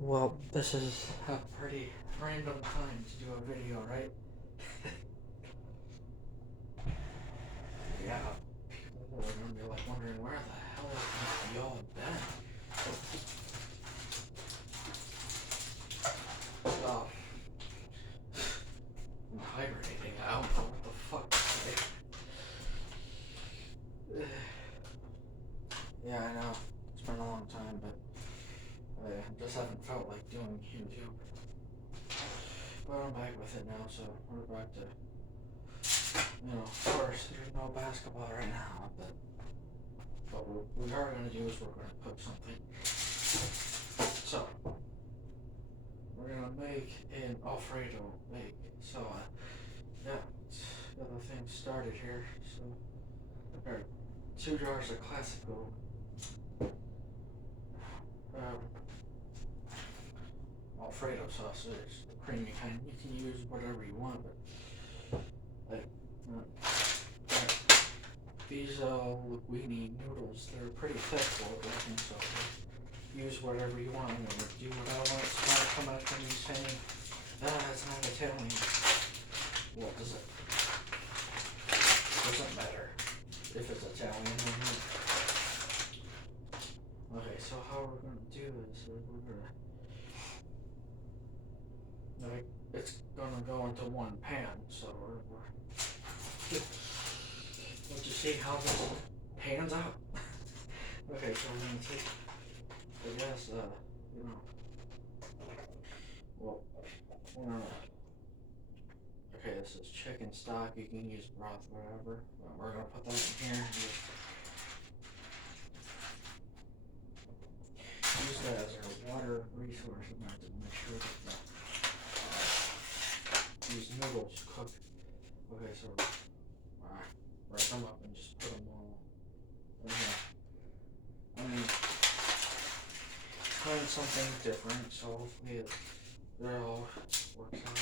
Well, this is a pretty random time to do a video, right? Yeah, people are gonna be like wondering where the hell have y'all been? Oh, I'm hibernating. I don't know what the fuck to say. Yeah, I know. It's been a long time, but I just haven't felt like doing YouTube. But I'm back with it now, so we're back to, of course, there's no basketball right now, but what we are going to do is we're going to cook something. So, we're going to make an Alfredo bake. So, yeah, let's get the thing started here. So, there are 2 jars of Classico Alfredo sauce. It's the creamy kind. You can use whatever you want, but like these linguine noodles, they're pretty thick for looking, so use whatever you want. I'm gonna do what I want. It's not come after me saying, it's not Italian. Well, doesn't matter if it's Italian or not. Okay, so how we're gonna do this is it's gonna go into one pan, so let's just see how this pans out. Okay, so we're gonna take, I guess, well, okay, this is chicken stock. You can use broth, whatever. We're gonna put that in here. Use that as our water resource. I'm gonna have to make sure that these noodles cook. Okay, so wrap them up and just put them all in here. I mean, trying something different, so hopefully it all works out.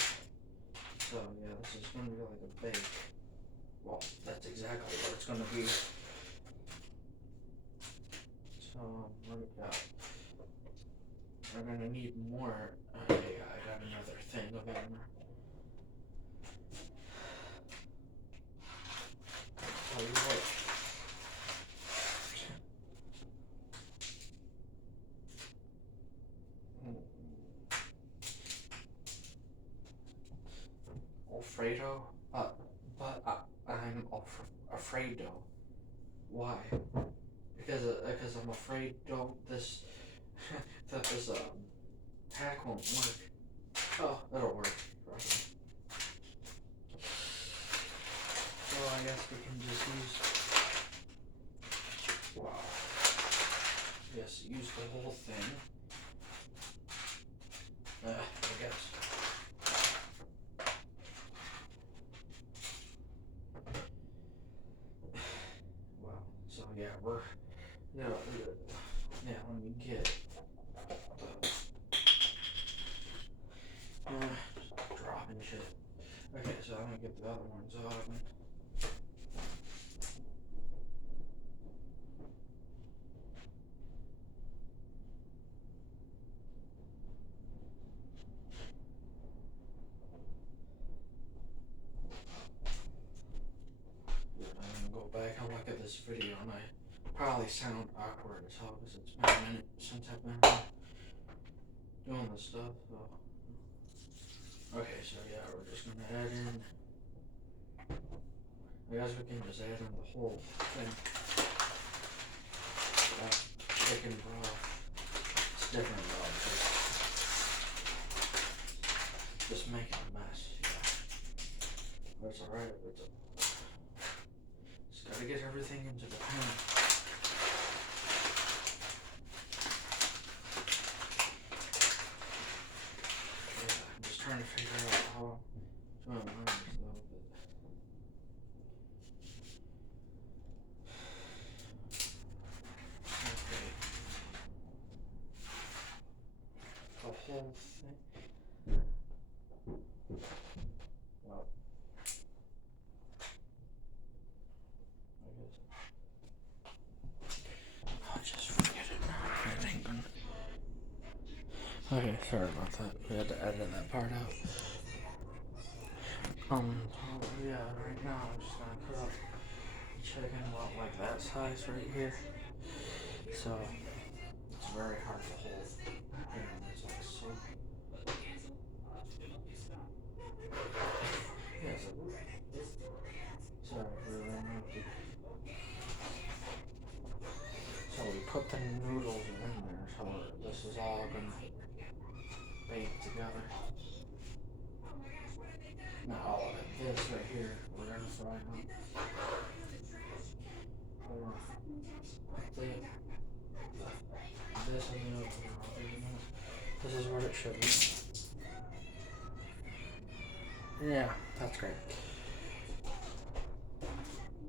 So yeah, this is gonna be like a bake. Well, that's exactly what it's gonna be. So what we got? We're gonna need more. Okay, I got another thing of it. Tell you what. Alfredo? But I'm Alfredo. Why? Because I'm afraid this hack won't work. Oh, it'll work. So I guess we can just use the whole thing. I guess. Well, so yeah, let me get dropping shit. Okay, so I'm gonna get the other ones out. I'm gonna go back and look at this video, and I probably sound awkward as hell because it's been a minute since I've been doing this stuff. So. Okay, so yeah, we're just gonna add in. I guess we can just add in the whole thing. That chicken broth. It's different though. Just making a mess. Yeah. That's alright. Just gotta get everything into the pan. Yeah, I'm just trying to figure out how to manage though. The whole thing. Well, I guess I'll just forget it now. I think Okay, sorry about that. We had to edit that part out. Yeah, right now I'm just gonna put up the chicken about like that size right here. So it's very hard to hold. And it's like so. Yeah, sorry for the interrupted. So we put the noodles in there. So this is all gonna bake together. Not all of it. This right here, we're gonna fry up. Or this and the other. This is what it should be. Yeah, that's great.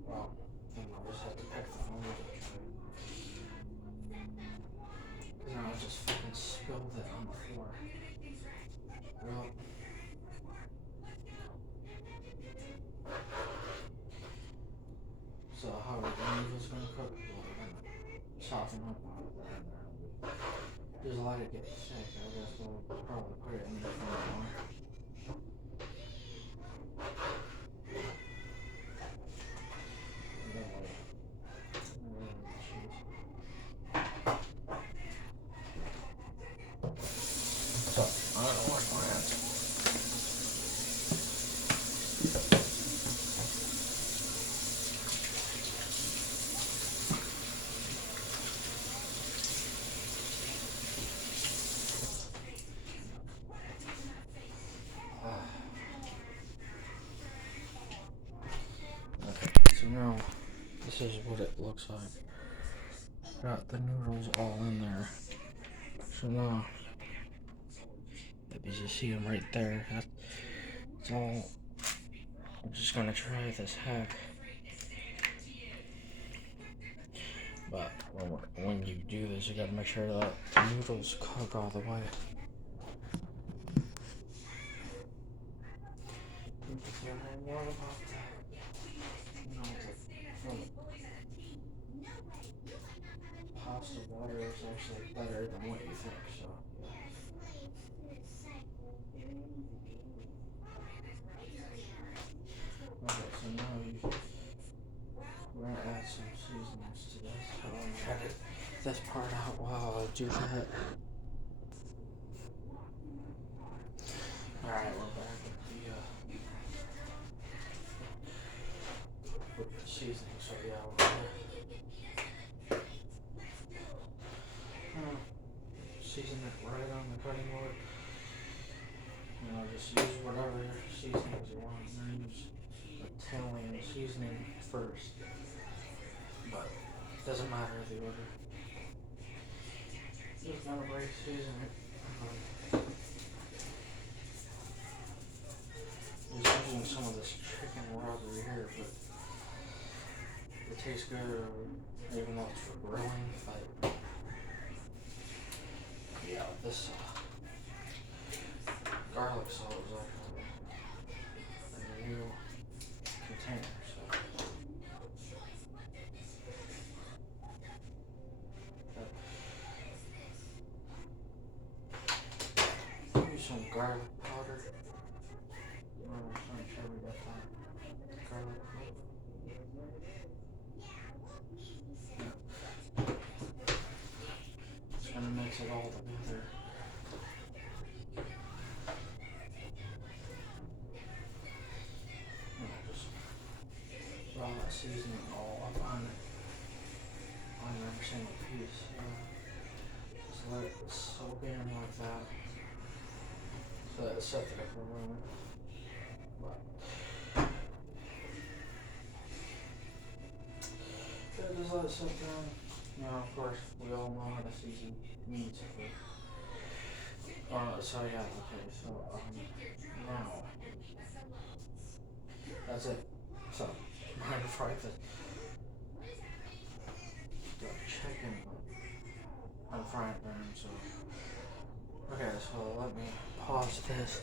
Well, then I'll just have to pick the phone up. Because now I just fucking spilled it on the floor. Well. So how are the noodles gonna cook? Well, they're gonna soften up on it and just let it get thick. I guess we'll probably put it in the front more. So, I don't wash my hands. Okay, so now this is what it looks like. Got the noodles all in there. So now, maybe you see them right there. That's all. I'm just gonna try this hack. But when you do this, you gotta make sure that the noodles cook all the way. What about that? Pasta water is actually better than what you think, so. Okay, so now we're gonna add some seasonings to this. So I'm gonna edit this part out while I do that. Alright, we're back with the seasoning, so yeah, we're gonna season it right on the cutting board. You know, just use whatever seasonings you want. I'm gonna use Italian seasoning first, but it doesn't matter the order. Just gonna season it. I'm just using some of this chicken rubbery here, but it tastes good even though it's for grilling. But yeah, this garlic salt is actually a new container, so use some garlic powder. I'm not sure we got that garlic powder. Just gonna mix it all together. Raw seasoning all up on every single piece. Just let it soak in like that. So that it sets it for a moment. But yeah, just let it sit down. Now, of course, we all know how to season meats. So yeah, okay. So now that's it. So I'm gonna fry the chicken on frying pan. So okay, so let me pause this.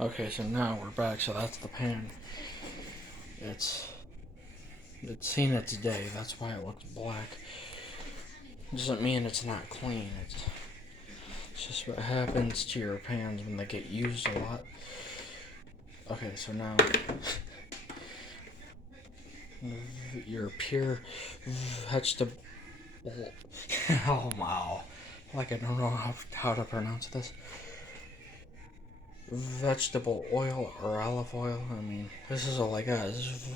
Okay, so now we're back. So that's the pan. It's seen its day. That's why it looks black. Doesn't mean it's not clean. It's just what happens to your pans when they get used a lot. Okay, so now your pure vegetable. Oh wow! Like I don't know how to pronounce this. Vegetable oil or olive oil. I mean, this is all I got. This is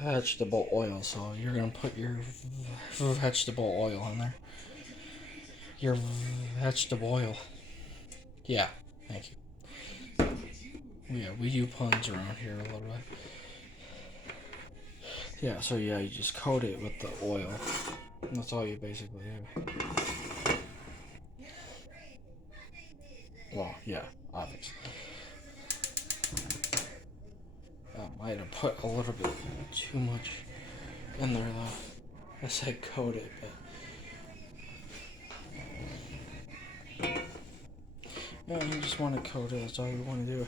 vegetable oil. So you're gonna put your vegetable oil in there. Your vegetable oil. Yeah, thank you. Yeah, we do puns around here a little bit. Yeah, so yeah, you just coat it with the oil. That's all you basically do. Well, yeah, obviously. I might have put a little bit too much in there though. I said coat it, but yeah, you just want to coat it. That's all you want to do.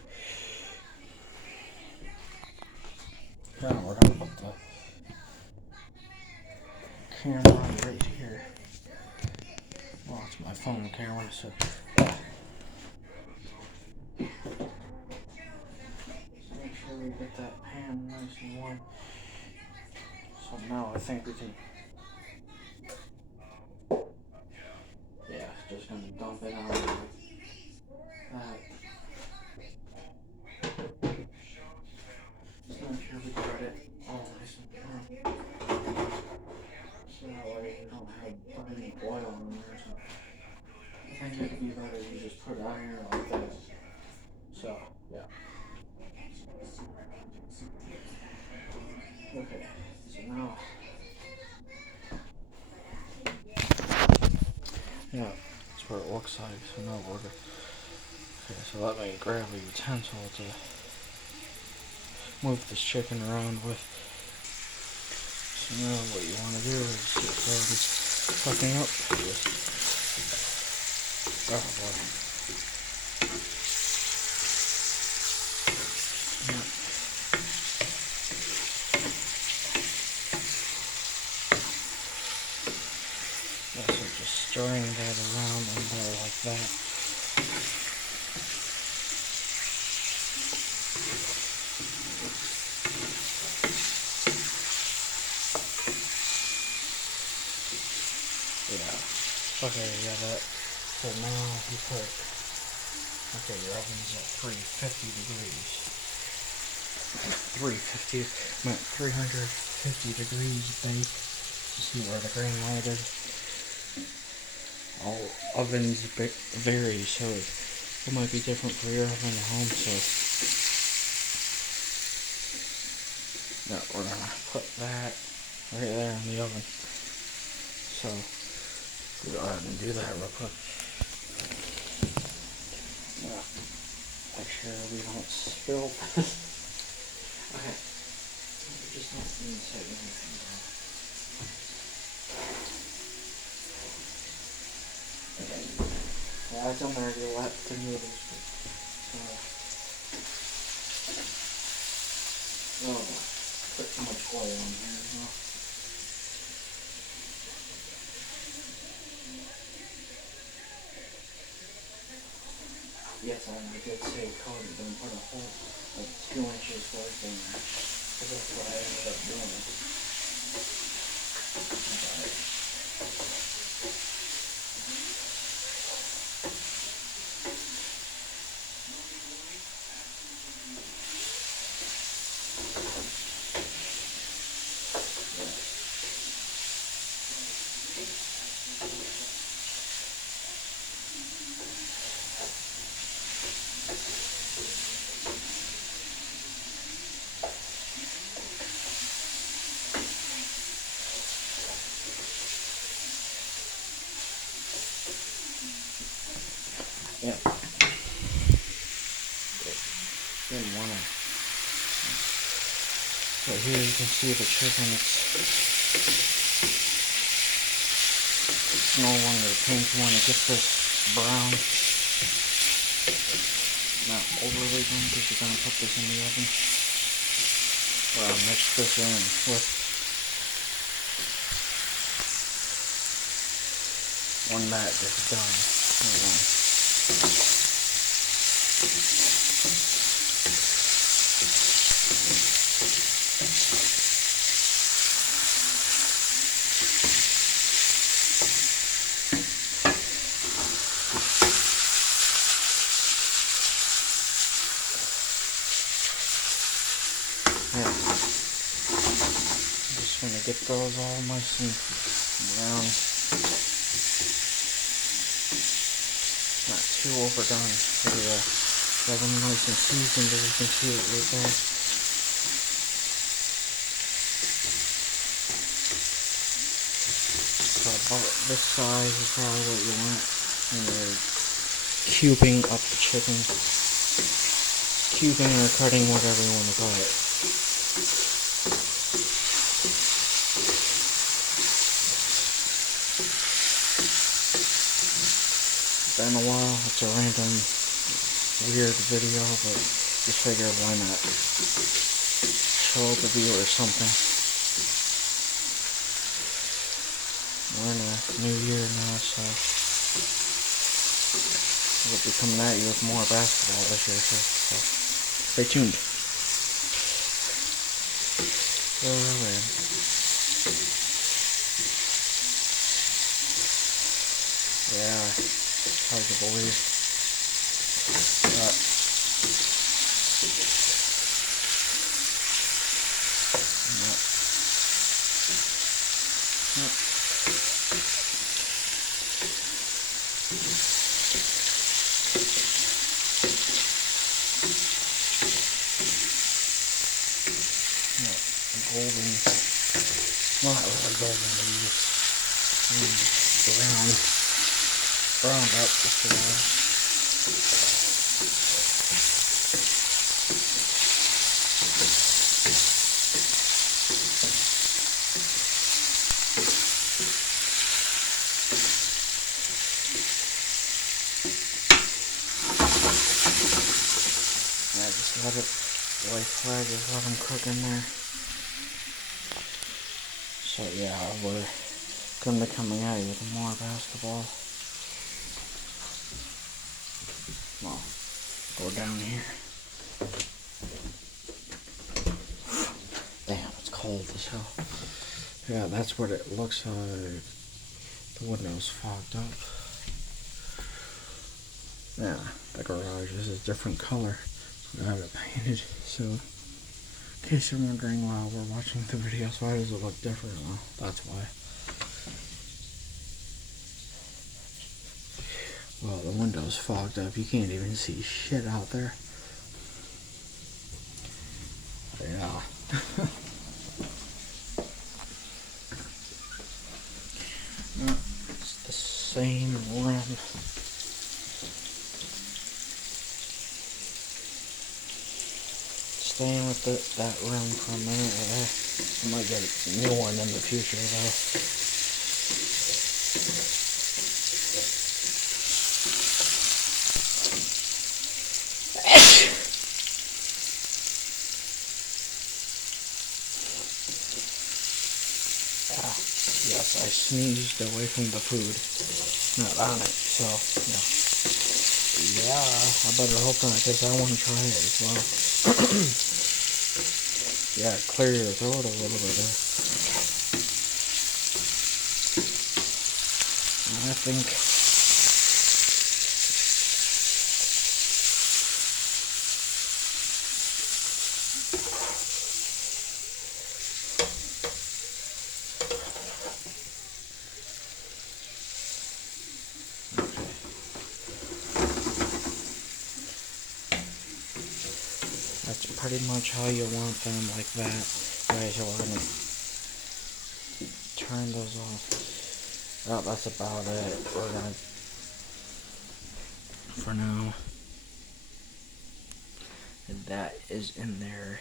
Now we're gonna put the camera right here. Well, it's my phone camera, so. Make sure we get that pan nice and warm. So now I think we can. Yeah, just gonna dump it on that. Just make sure we got it all nice and warm. So that way you don't have any oil in there. So I think it'd be better if you just put it on here like this. So, yeah. Okay, so now. Yeah, that's what it looks like. So now we're good. Okay, so let me grab a utensil to move this chicken around with. So now what you want to do is just while it's cooking up. Oh boy. Yeah, so just stirring that around in there like that. Yeah. Okay, yeah, that. So now you put. Okay, your oven's at 350 degrees. 350, I'm at 350 degrees bake. You see where the green light is? All ovens vary, so it might be different for your oven at home, so. Yeah, we're gonna put that right there in the oven. So, we'll go ahead and do that real quick. Yeah, make sure we don't spill this. Okay. We just don't need to say anything wrong. Yeah, it's on there to let the noodles. Oh, put too much oil on here as well. Yes, I did say coat it, then put a whole, like 2 inches worth in there. Because that's what I ended up doing. Yeah. Didn't want to. So here you can see the chicken. It's no longer pink. You want to get this brown. Not overly brown because you're going to put this in the oven. Mix this in with when that is done. Yeah. I'm just gonna get those all nice and brown. Not too overdone so have them nice and seasoned as you can see it right there. So about this size is probably what you want. And you're cubing up the chicken. Cubing or cutting, whatever you want to call it. Been a while, it's a random weird video, but just figure why not show the viewer something. We're in a new year now, so we'll be coming at you with more basketball this year too, so stay tuned. Yeah, hard to believe. But golden, well, not really golden, but browned up just a while. Yeah, just let it lay flat, just let them cook in there. So yeah, we're gonna be coming at you with more basketball. Well, go down here. Damn, it's cold as hell. Yeah, that's what it looks like. The window's fogged up. Yeah, the garage is a different color. I have it painted, so in case you're wondering while we're watching the videos, why does it look different? Well, that's why. Well, the window's fogged up. You can't even see shit out there. Yeah. It's the same rim. Staying with that rim for a minute. I might get a new one in the future though. Yes, I sneezed away from the food, not on it, so, yeah, I better hope not, because I want to try it as well. Yeah, clear your throat a little bit there. I think that's pretty much how you want them, like that. Right, so we're gonna turn those off. Oh, that's about it. We're gonna, for now, and that is in there.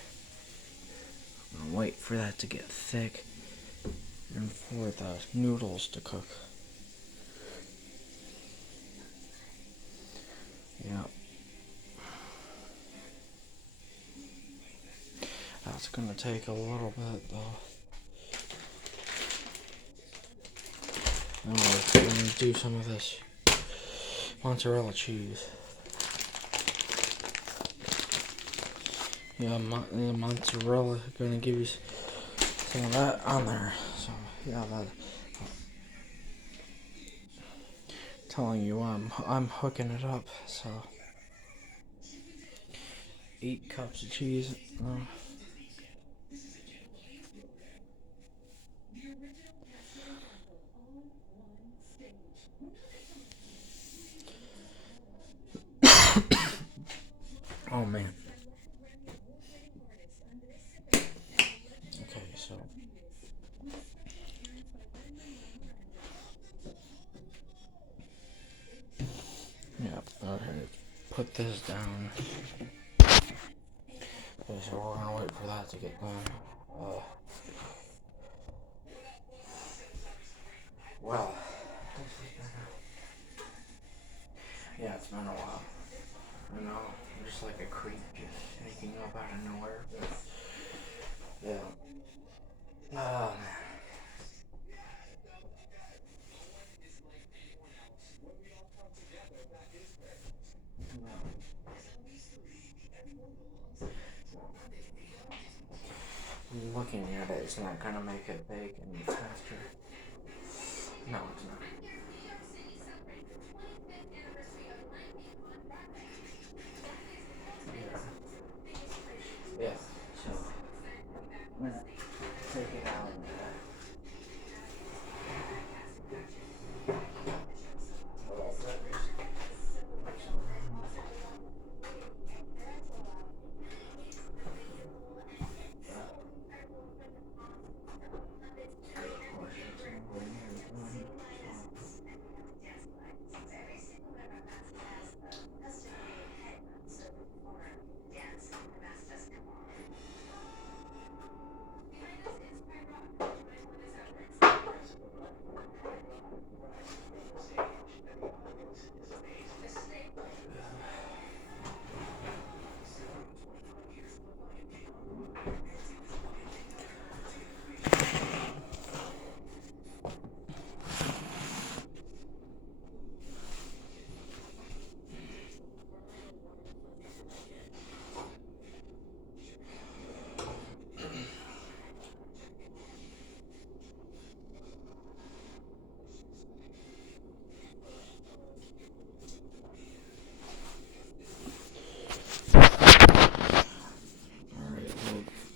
I'm gonna wait for that to get thick and for the noodles to cook. Yeah. That's gonna take a little bit though. Oh, it's do some of this mozzarella cheese. Yeah, the mozzarella gonna give you some of that on there. So yeah, that. Telling you, I'm hooking it up. So 8 cups of cheese. Oh man. Okay, so yeah, okay, put this down. Okay, so we're gonna wait for that to get going. Well, yeah, it's been a while. You know, just like a creep just sneaking up out of nowhere. But, yeah. Oh man. Looking at it, it's not gonna make it big any faster. No, it's not. Yeah. So I'm gonna take it out and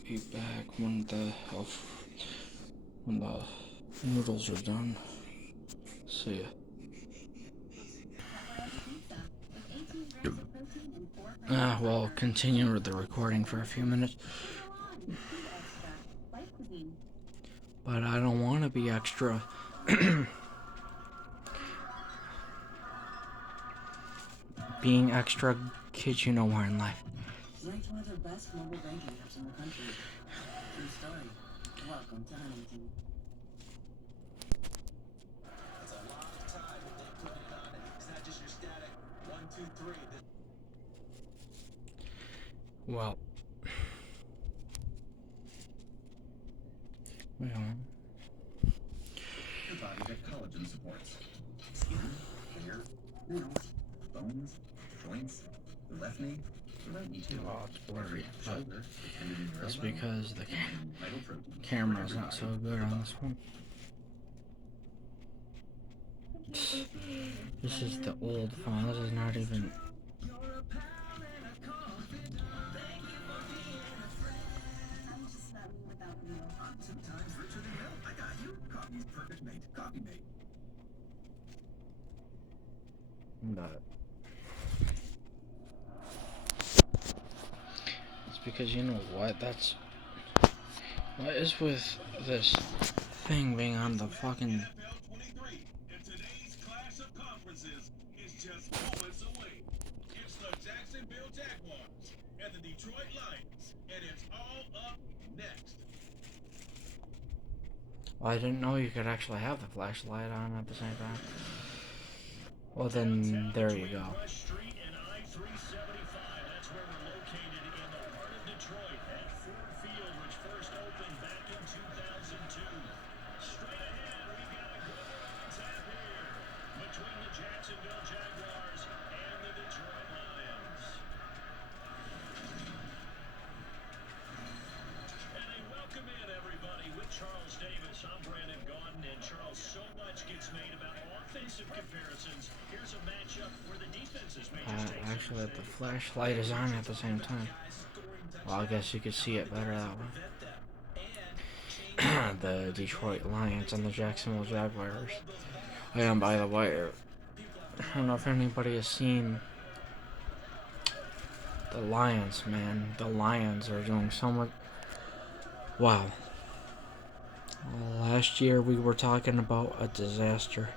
be back when the noodles are done. See ya. Well, continue with the recording for a few minutes. But I don't want to be extra. Being extra gets you nowhere in life. Ranked one of the best mobile banking apps in the country. True story. Welcome to Huntington. It's a lot of time that they put it on it. It's not just your static 1, 2, 3. Well. Your body that collagen supports. Skin, hair, nails, bones, joints, the left knee, the right knee too. Oh, it's blurry. Shoulder, That's because the camera's not so good on this one. This is the old phone. This is not even. Sometimes richer than milk. I got you. Coffee's perfect mate. Coffee mate. No. It's because you know what? What is with this thing being on the fucking. Well, I didn't know you could actually have the flashlight on at the same time. Well, then there you go. Actually, the flashlight is on at the same time. Well, I guess you could see it better that way. The Detroit Lions and the Jacksonville Jaguars. And by the way, I don't know if anybody has seen the Lions, man. The Lions are doing so much. Wow. Last year we were talking about a disaster.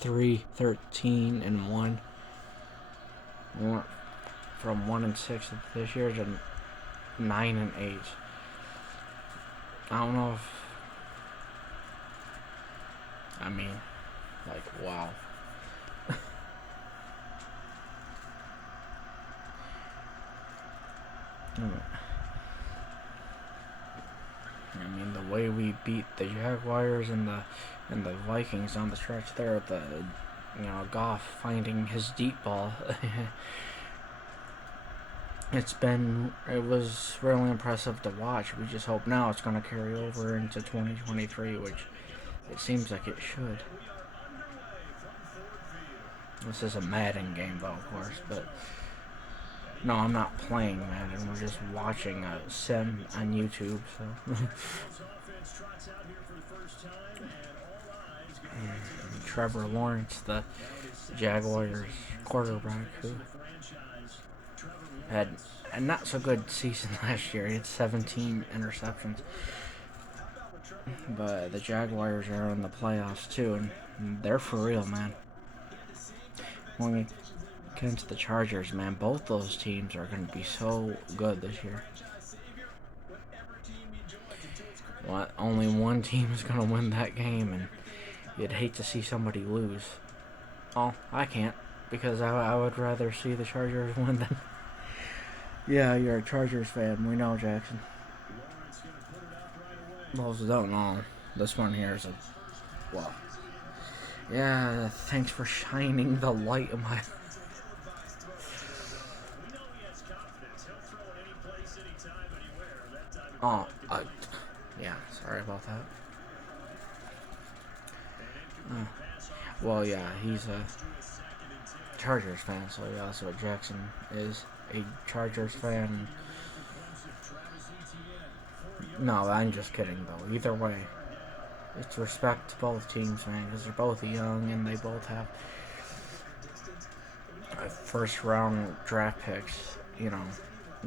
3-13-1. We went from 1-6 this year to 9-8. I don't know if. I mean, like, wow. I mean, the way we beat the Jaguars and the Vikings on the stretch there, Goff finding his deep ball. It was really impressive to watch. We just hope now it's going to carry over into 2023, which it seems like it should. This is a Madden game, though, of course, but no, I'm not playing Madden. We're just watching a sim on YouTube, so. Trevor Lawrence, the Jaguars quarterback, who had a not so good season last year. He had 17 interceptions. But the Jaguars are in the playoffs too, and they're for real, man. When we get into the Chargers, man, both those teams are going to be so good this year. Only one team is going to win that game, and you'd hate to see somebody lose. Oh, I can't, because I would rather see the Chargers win than. Yeah, you're a Chargers fan. We know, Jackson. Those who don't know, this one here is well. Yeah, thanks for shining the light in my. Oh, yeah, sorry about that. Well, yeah, he's a Chargers fan, so yeah, that's what Jackson is, a Chargers fan. No, I'm just kidding, though. Either way, it's respect to both teams, man, because they're both young and they both have first-round draft picks, in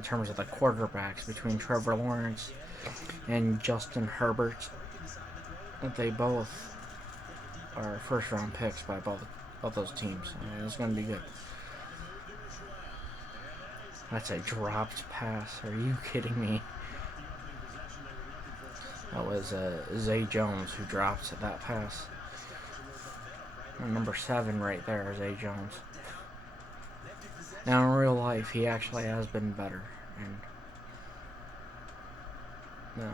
terms of the quarterbacks between Trevor Lawrence and Justin Herbert. They both are first-round picks by both those teams. It's going to be good. That's a dropped pass. Are you kidding me? That was Zay Jones who dropped that pass. Number 7 right there is Zay Jones. Now in real life, he actually has been better. And no,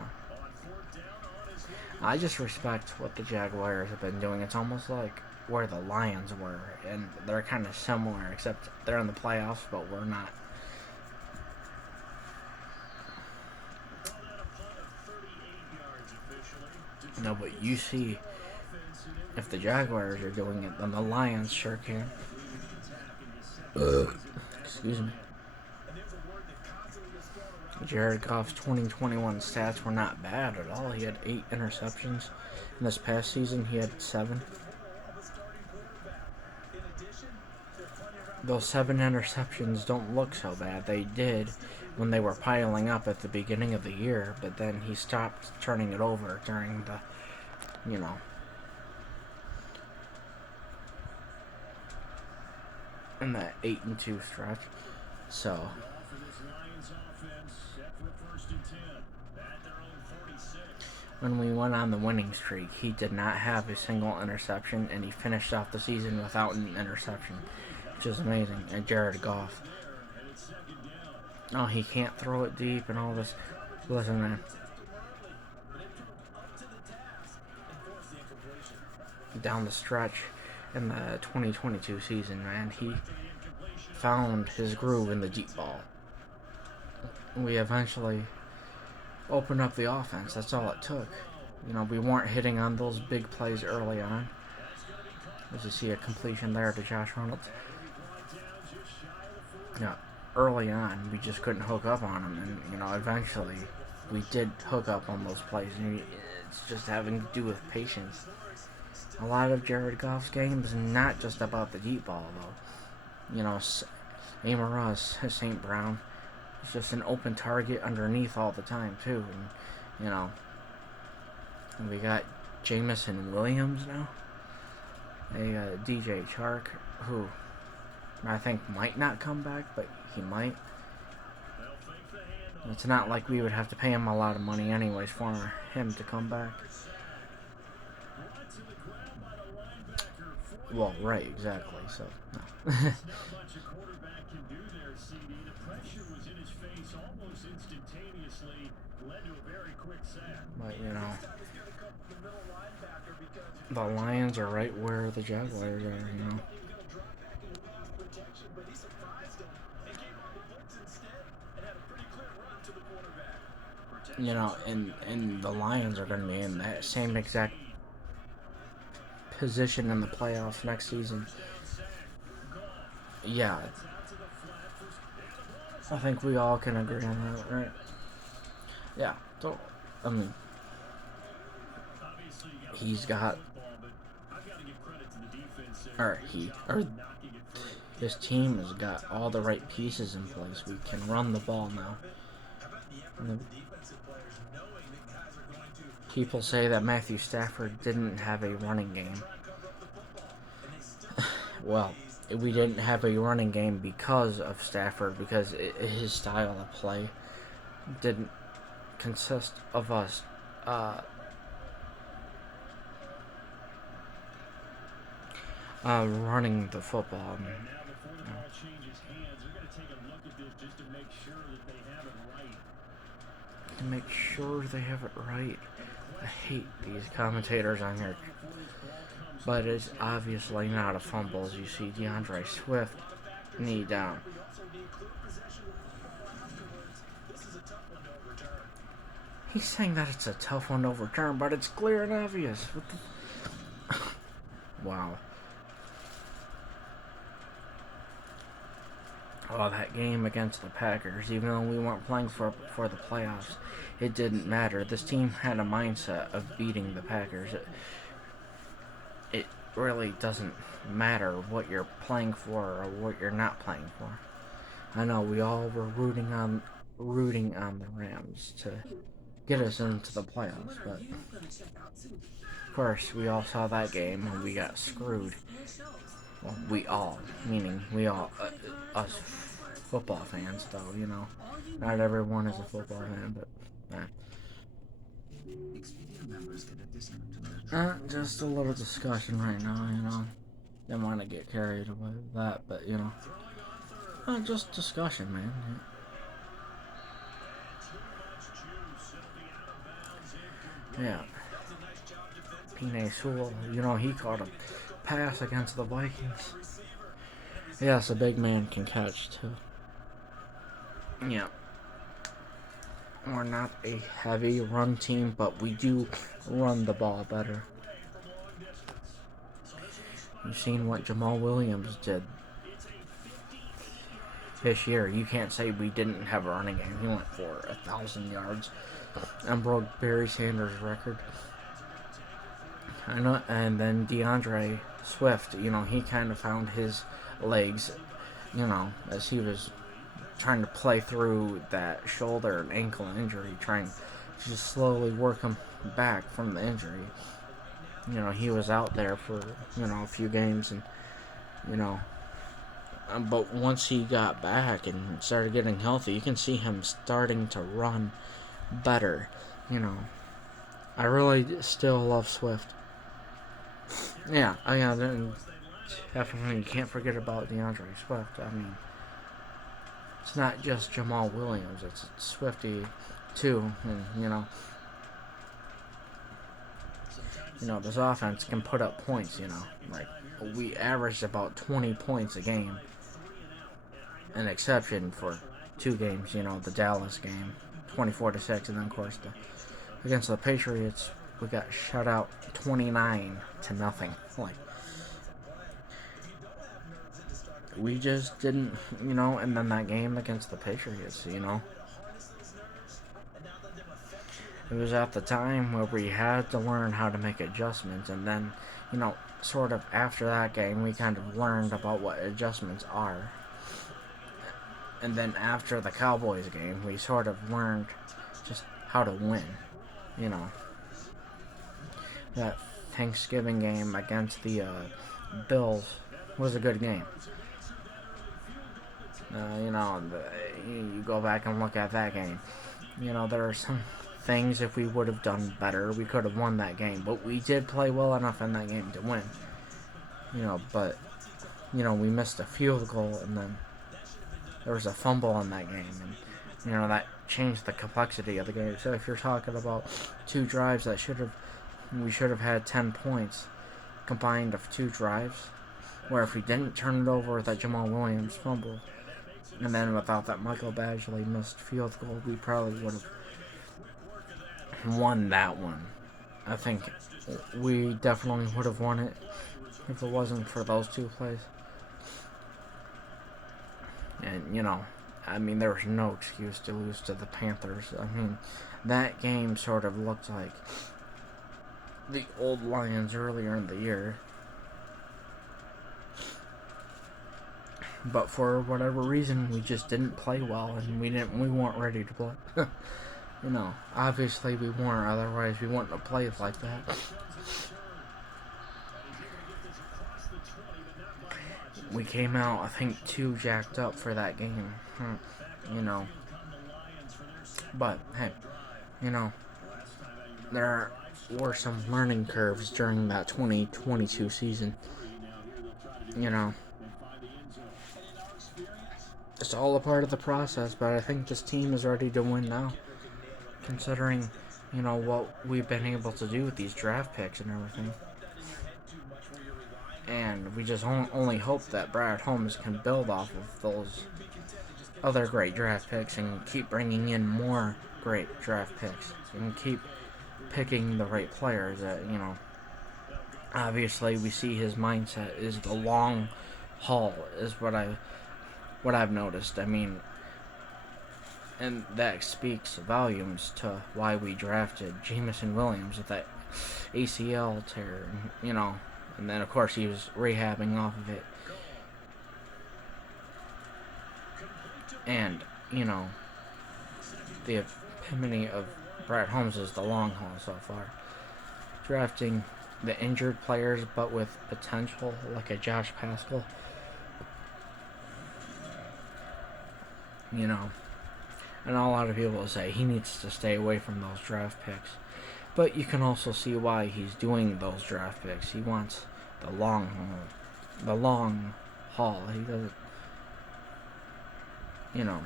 I just respect what the Jaguars have been doing. It's almost like where the Lions were, and they're kind of similar, except they're in the playoffs, but we're not. No, but you see, if the Jaguars are doing it, then the Lions sure can. Excuse me. Jared Goff's 2021 stats were not bad at all. He had 8 interceptions. In this past season, he had 7. Those 7 interceptions don't look so bad. They did when they were piling up at the beginning of the year, but then he stopped turning it over during the, in that 8-2 stretch. So when we went on the winning streak, he did not have a single interception, and he finished off the season without an interception, which is amazing. And Jared Goff, he can't throw it deep and all this. Listen, man. Down the stretch, in the 2022 season, man. He found his groove in the deep ball. We eventually opened up the offense. That's all it took. You know, we weren't hitting on those big plays early on. As you see a completion there to Josh Reynolds. Yeah, early on, we just couldn't hook up on him. And, you know, eventually we did hook up on those plays. And it's just having to do with patience. A lot of Jared Goff's game is not just about the deep ball, though. You know, Amon-Ra St. Brown is just an open target underneath all the time, too. And, you know, we got Jameson Williams now. A DJ Chark, who I think might not come back, but he might. It's not like we would have to pay him a lot of money anyways for him to come back. Well, right, exactly, so, no. But, you know, the Lions are right where the Jaguars are, you know. You know, and the Lions are going to be in that same exact position in the playoffs next season. Yeah. I think we all can agree on that, right? Yeah. So, I mean, he's got, or his team has got all the right pieces in place. We can run the ball now. People say that Matthew Stafford didn't have a running game. Well, we didn't have a running game because of Stafford, because his style of play didn't consist of us running the football. To make sure they have it right. I hate these commentators on here. But it's obviously not a fumble, as you see DeAndre Swift knee down. He's saying that it's a tough one to overturn, but it's clear and obvious. What the... Wow. Oh, that game against the Packers, even though we weren't playing for the playoffs, it didn't matter. This team had a mindset of beating the Packers. It really doesn't matter what you're playing for or what you're not playing for. I know we all were rooting on the Rams to get us into the playoffs, but of course we all saw that game and we got screwed. Well, we all, meaning we all, us football fans, though, you know. Not everyone is a football fan, but, just a little discussion right now, you know. Didn't want to get carried away with that, but, you know. Just discussion, man. Yeah. Penei Sewell, you know, he caught a pass against the Vikings. Yes, a big man can catch, too. Yeah. We're not a heavy run team, but we do run the ball better. You've seen what Jamal Williams did this year. You can't say we didn't have a running game. He went for 1,000 yards and broke Barry Sanders' record. I know, and then DeAndre Swift, you know, he kind of found his legs, you know, as he was trying to play through that shoulder and ankle injury, trying to just slowly work him back from the injury. You know, he was out there for, you know, a few games, and, you know, but once he got back and started getting healthy, you can see him starting to run better, you know. I really still love Swift. Yeah, then definitely you can't forget about DeAndre Swift. I mean, it's not just Jamal Williams, it's Swifty too, and, you know. you know, this offense can put up points, you know. Like, we averaged about 20 points a game. An exception for 2 games, you know, the Dallas game, 24-6, and then, of course, against the Patriots, we got shut out 29-0. Like, we just didn't, you know, and then that game against the Patriots, you know. It was at the time where we had to learn how to make adjustments, and then, you know, sort of after that game, we kind of learned about what adjustments are. And then after the Cowboys game, we sort of learned just how to win, you know. That Thanksgiving game against the Bills was a good game. You know, you go back and look at that game. You know, there are some things, if we would have done better, we could have won that game. But we did play well enough in that game to win. You know, but, you know, we missed a field goal, and then there was a fumble in that game. And, you know, that changed the complexity of the game. So if you're talking about 2 drives that we should have had 10 points combined of 2 drives, where if we didn't turn it over with that Jamal Williams fumble, and then without that Michael Badgley missed field goal, we probably would have won that one. I think we definitely would have won it if it wasn't for those 2 plays. And, you know, I mean, there was no excuse to lose to the Panthers. I mean, that game sort of looked like the old Lions earlier in the year. But for whatever reason, we just didn't play well, and we weren't ready to play. You know, obviously we weren't, otherwise we wouldn't have played like that. We came out, I think, too jacked up for that game. You know. But, hey, you know, there were some learning curves during that 2022 season. You know. It's all a part of the process, but I think this team is ready to win now. Considering, you know, what we've been able to do with these draft picks and everything. And we just only hope that Brad Holmes can build off of those other great draft picks and keep bringing in more great draft picks and keep picking the right players that, you know, obviously we see his mindset is the long haul is what I've noticed. I mean, and that speaks volumes to why we drafted Jameson Williams with that ACL tear, you know, and then of course he was rehabbing off of it. And, you know, the epitome of Brad Holmes is the long haul so far. Drafting the injured players but with potential, like a Josh Pascal. You know, and a lot of people will say he needs to stay away from those draft picks. But you can also see why he's doing those draft picks. He wants the long haul. The long haul. He doesn't, you know.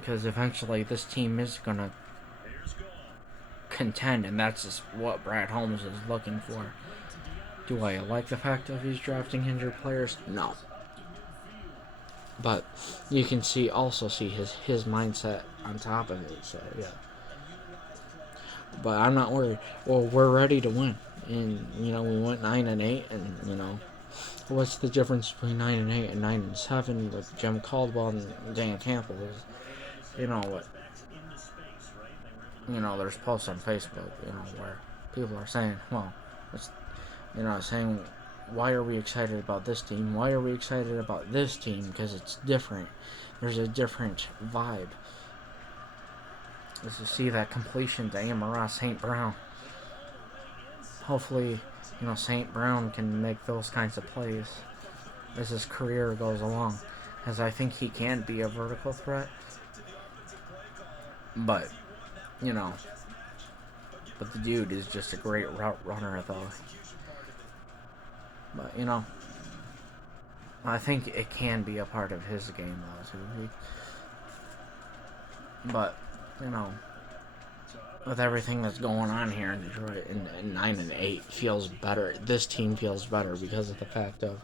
Because eventually this team is going to contend, and that's just what Brad Holmes is looking for. Do I like the fact that he's drafting injured players? No. But you can also see his mindset on top of it. So yeah. But I'm not worried. Well, we're ready to win, and you know we went 9-8, and you know what's the difference between 9-8 and 9-7 with Jim Caldwell and Dan Campbell is, you know what. You know, there's posts on Facebook, you know, where people are saying, well, it's, you know, saying, why are we excited about this team? Why are we excited about this team? Because it's different. There's a different vibe. As you see that completion to Amon-Ra St. Brown. Hopefully, you know, St. Brown can make those kinds of plays as his career goes along. As I think he can be a vertical threat. But, you know, but the dude is just a great route runner, though. But, you know, I think it can be a part of his game, though, too. But, you know, with everything that's going on here in Detroit, and 9-8 feels better. This team feels better because of the fact of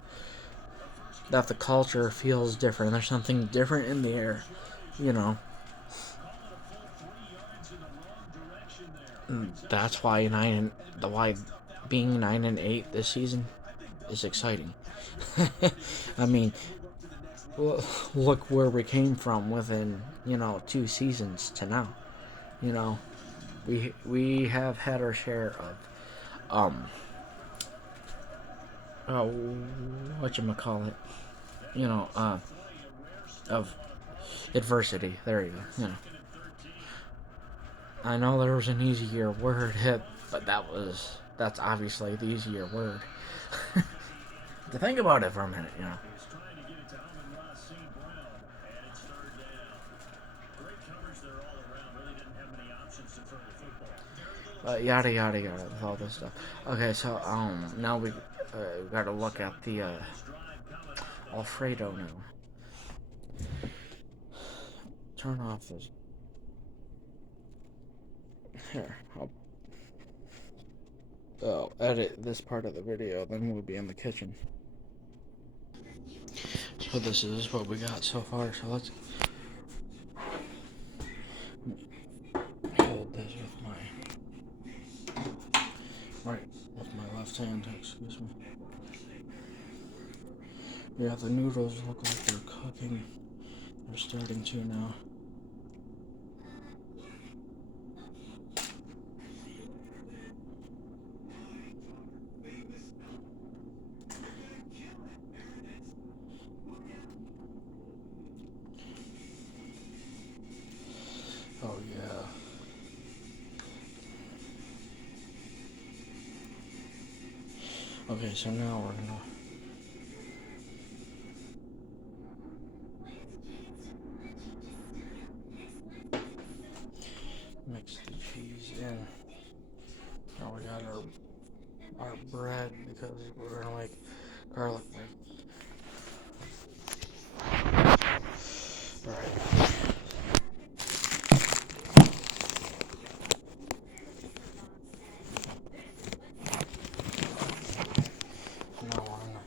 that the culture feels different. There's something different in the air, you know. And that's why why being 9-8 this season is exciting. I mean, look where we came from within 2 seasons to now. You know, we have had our share of uh whatchamacallit, you know, of adversity. There you go. I know there was an easier word hit, but that's obviously the easier word. To think about it for a minute. Yada yada yada with all this stuff. Okay, so now we got to look at the Alfredo now. Turn off this. Here, I'll edit this part of the video, then we'll be in the kitchen. So this is what we got so far. So let's hold this with my left hand. Excuse me. Yeah, the noodles look like they're cooking. They're starting to now. Oh yeah. Okay, so now we're gonna mix the cheese in. Now we got our bread because we're gonna make garlic bread. Alright. Now we're gonna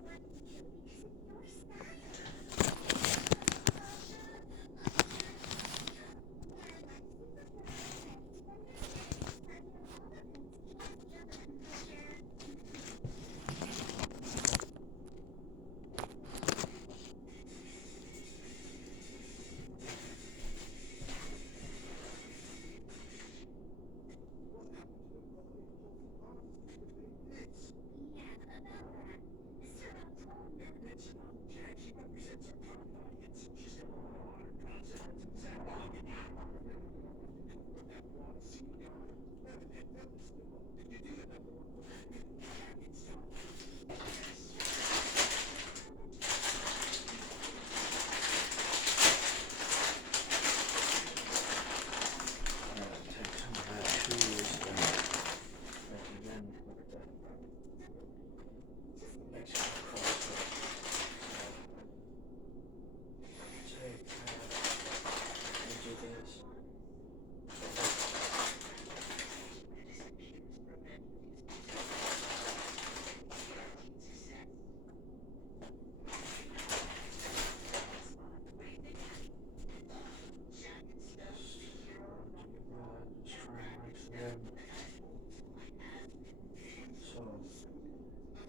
take some of that cheese and mix it in with the Mexican crust. Take that and do this. Just try and mix it in. So we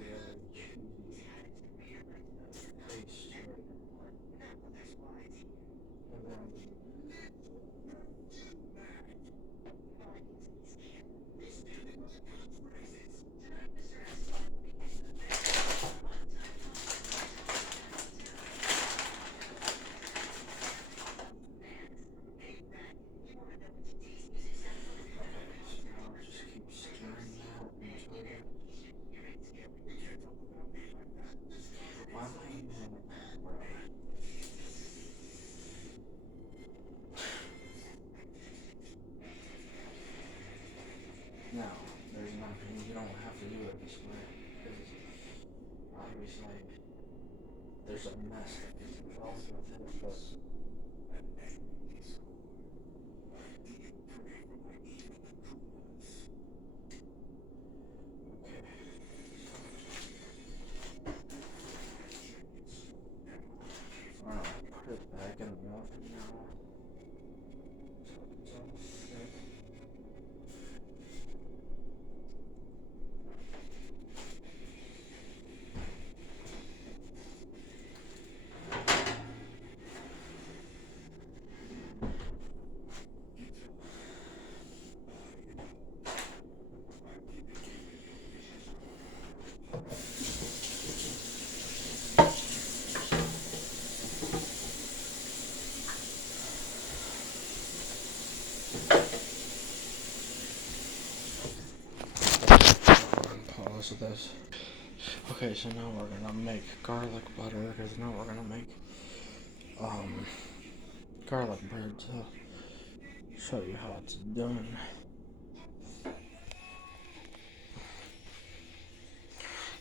have a cheesy taste to it. And then so now just keep stirring that until it. Why am I using a No, there's nothing. You don't have to do it this way. Because obviously there's a mess that gets involved with it. But regardless of this. Okay, so now we're gonna make garlic butter, because now we're gonna make garlic bread to show you how it's done.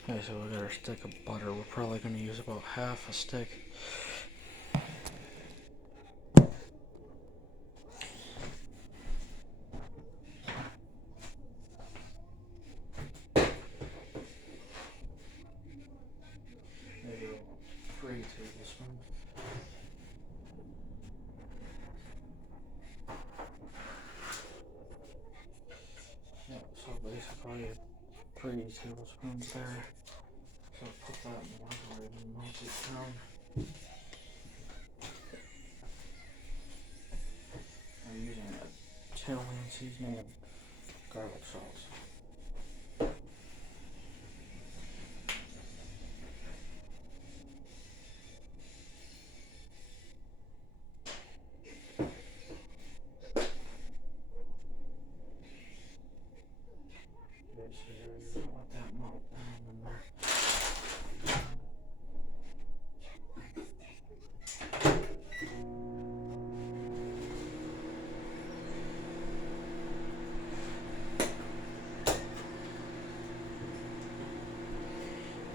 Okay, so we got our stick of butter. We're probably gonna use about half a stick. Maybe 3 tablespoons. Yeah, so basically 3 tablespoons there. So put that in the microwave and melt it down. I'm using a Italian seasoning and garlic sauce. So let that melt down in there.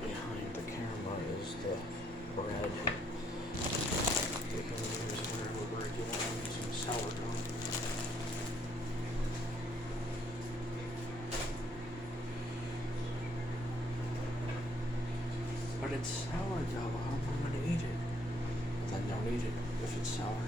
Behind the camera is the bread. You can use whatever bread you want. I'm using sourdough. But it's sourdough. How am I gonna eat it? Then don't eat it if it's sour.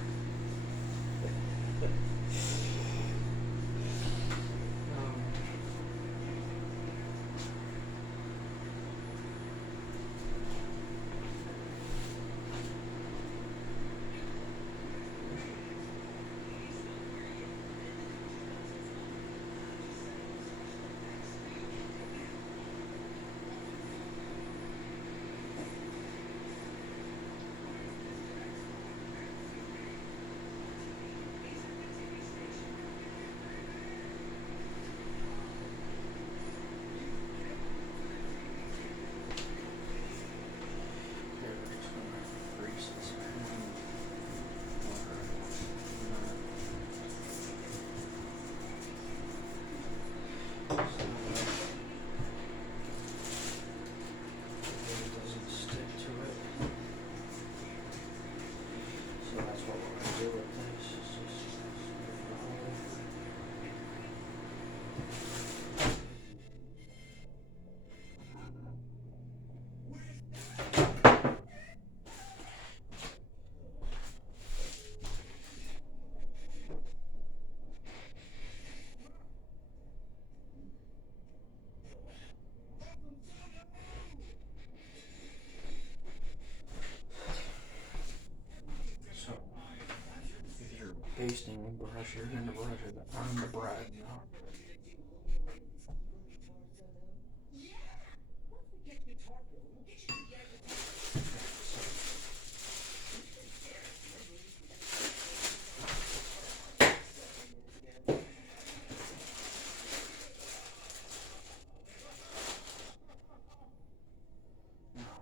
Basting brush, you're gonna brush it on the bread now.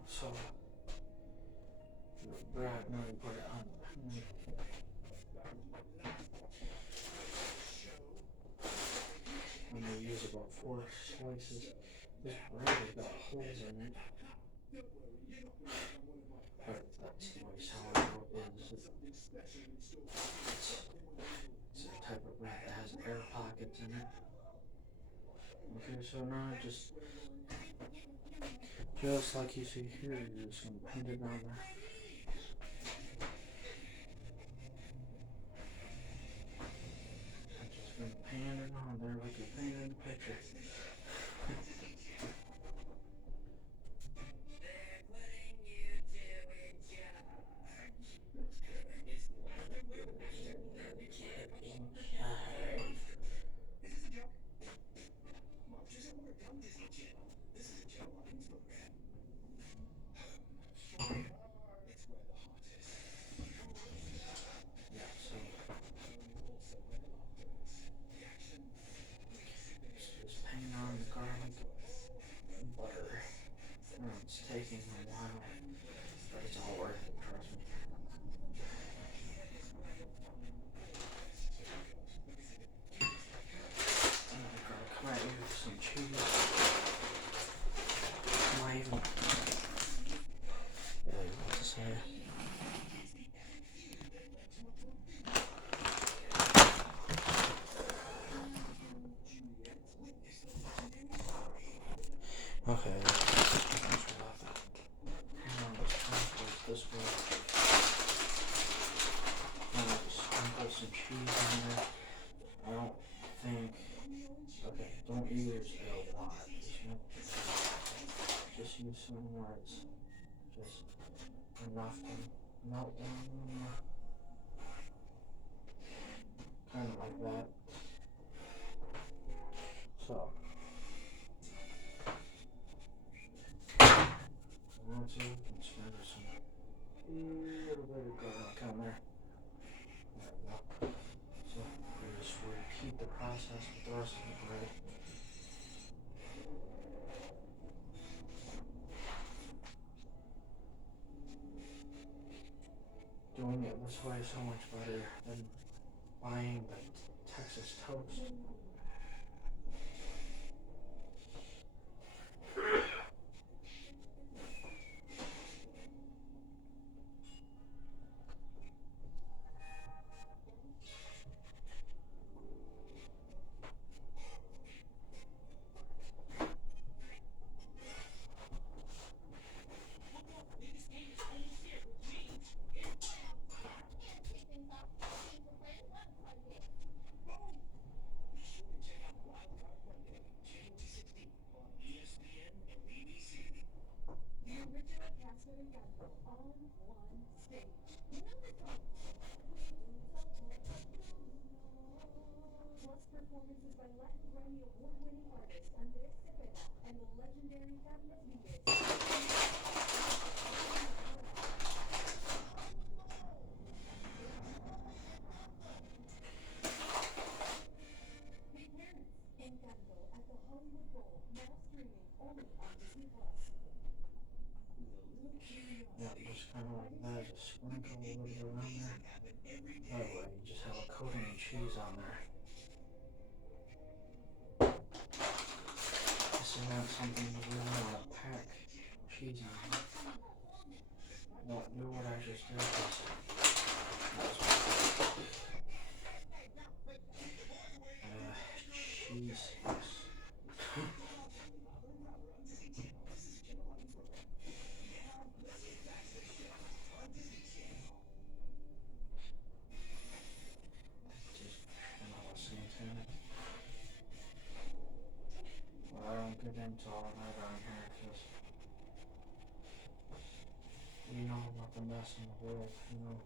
So the bread, now you put it on. And you use about 4 slices. This bread has got holes in it. But that's the way sourdough is. It's a type of bread that has air pockets in it. Okay, so now just like you see here, you're just gonna paint it on there. I'm just gonna paint it on there like you painted the picture. Okay, let's go off that. Come on, let's transport this way. Now just sprinkle some cheese on there. I don't think. Okay, don't use a lot. Just use some words. Just enough to melt down. Kind of like that. So, once you can sprinkle some little bit of garlic on there. There we go. So, we just repeat the process with the rest of the bread. Doing it this way is so much better than buying the Texas toast. Yeah, just kind of like that. Just sprinkle a little bit on there. That way you just have a coating of cheese on there. This is not something you really want to pack cheese on. Don't do what I just did. Cheese. Just kind of Santana. Well, I don't get into all of that on here because we know about the mess in the world, you know.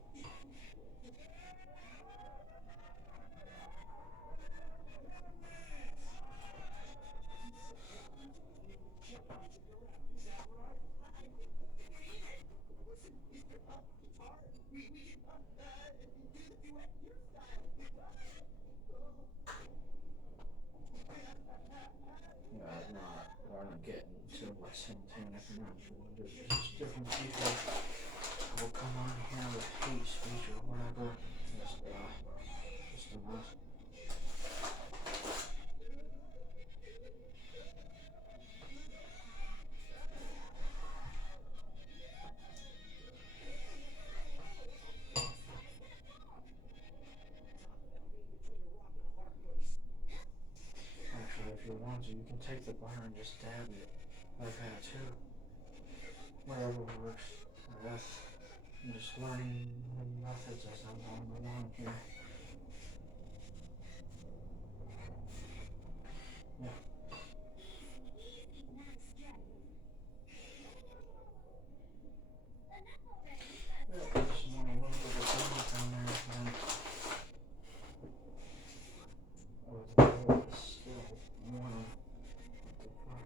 Yeah, we're not getting too much Santana. There's just different people who will come on here with hate speech or whatever. Just a mess. Actually, if you want to, you can take the bar and just dab it like that too. Whatever works. I guess I'm just learning the methods as I'm going along here. Yeah. Yeah, just want a little bit of garlic on there and then the bowl is still warm. What the fuck?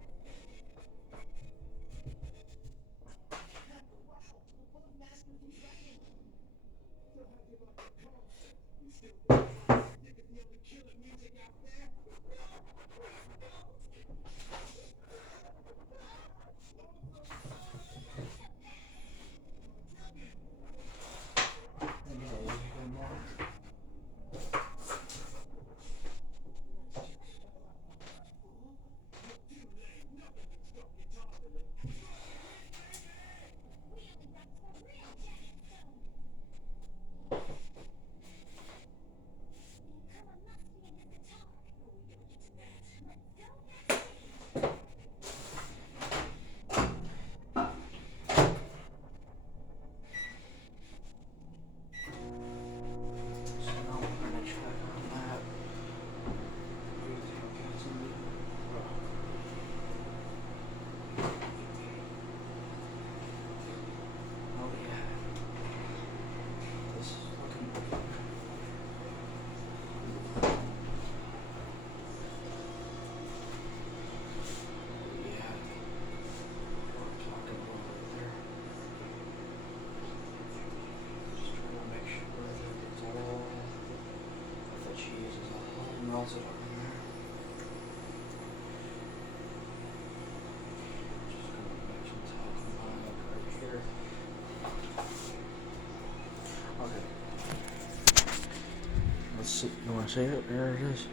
You want to say it? There it is.